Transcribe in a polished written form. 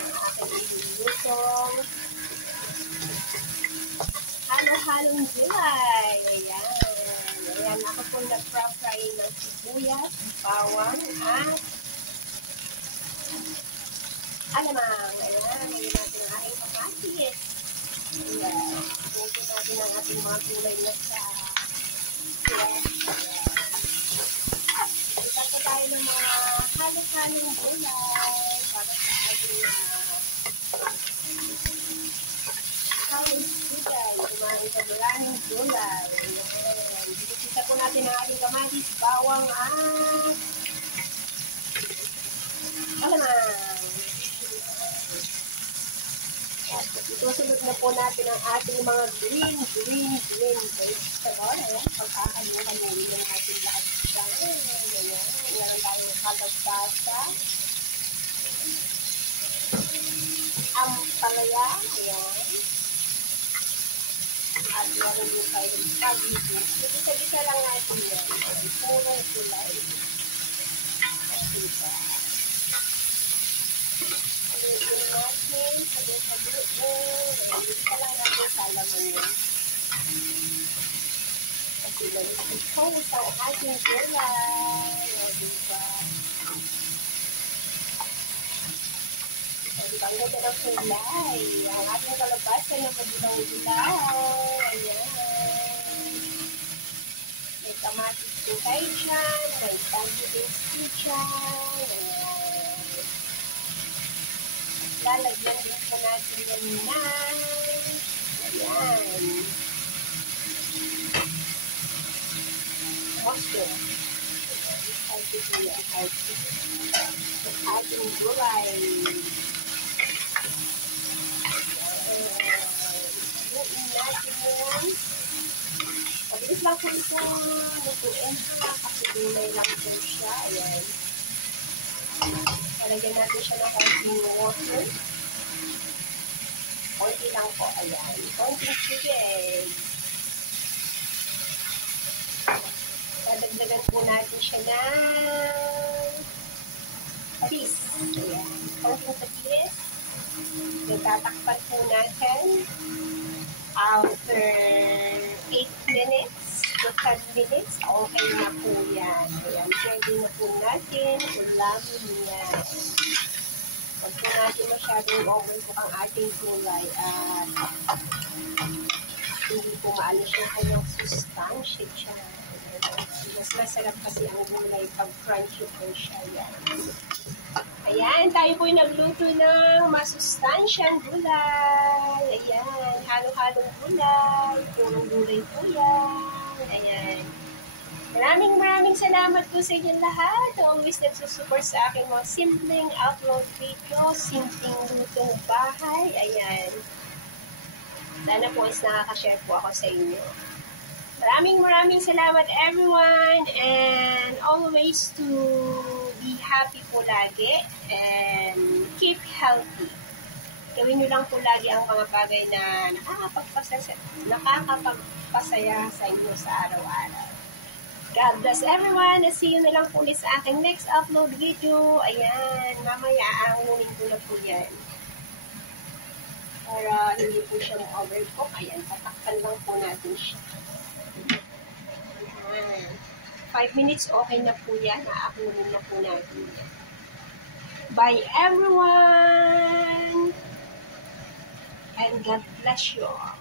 ang aking ilulutong halo-halong gulay. Ayan. Ayan, ako po nag-fry ng sibuyas, bawang, at alamang. Ayan, ngayon natin ang aking kamatis. Ayan, puso natin ang ating mga gulay na sa Ipagka tayo ng mga halo-halong gulay para sa ating gulay. Kumain sa maraming gulay. Ayan, binisita po natin ang ating kamatis, bawang, at alamang. Itusunod na po natin ang ating mga green vegetable. Ayan, pagkakaluin ng ating lahat siya. Ayan, meron tayong kalabasa, ampalaya, ayan, at meron din tayong pabibis. Isa-isa lang natin yan. Purong gulay. Diba? Haluin natin, haluin. Isa lang natin sa laman yun. Kasi lang ito sa ating gulay. Diba? Diba, ang ganda ng kulay. Ang ating kalabasa na magdilang-dilaw. Ayan. May kamatis po tayo dyan. May pagibis po dyan. Ayan. Lalagyan din po natin yan na. Ayan. Mustard. Ating po yan. Ating gulay. Lutuin natin yun. Mabilis lang po ito lutuin kasi gulay lang po siya. Ayan. Palagyan natin siya ng konting water. Konti lang po. Ayan. Konting chicken. Dadagdagan po natin siya ng patis. Ayan. Konting patis. Tatakpan po natin after 8 minutes to 10 minutes. Okay na po yan. Ayan, pwede na po natin ulamin yan. Huwag po natin masyadong overcook ang ating gulay at hindi po maalis yung kanyang sustansya siya. Mas masarap kasi ang gulay pag crunchy po siya. Yan. Ayan, tayo po'y nagluto ng masustansyang gulay. Ayan, halo-halong gulay. Purong gulay po yan. Ayan. Maraming salamat po sa inyong lahat. Always nagsusupport sa aking mga simpleng upload video, simpleng lutong bahay. Ayan. Sana po is nakaka-share po ako sa inyo. Maraming salamat everyone, and always to be happy po lagi and keep healthy. Gawin nyo lang po lagi ang mga bagay na nakakapagpasaya sa inyo sa araw-araw. God bless everyone, and see you na lang po ulit sa aking next upload video. Ayan, mamaya aangunin ko na po yan. Para hindi po siya ma-overcook. Ayan, tatakpan lang po natin siya. 5 minutes, okay na po yan. Naakunin na po natin yan. Bye everyone! And God bless you all.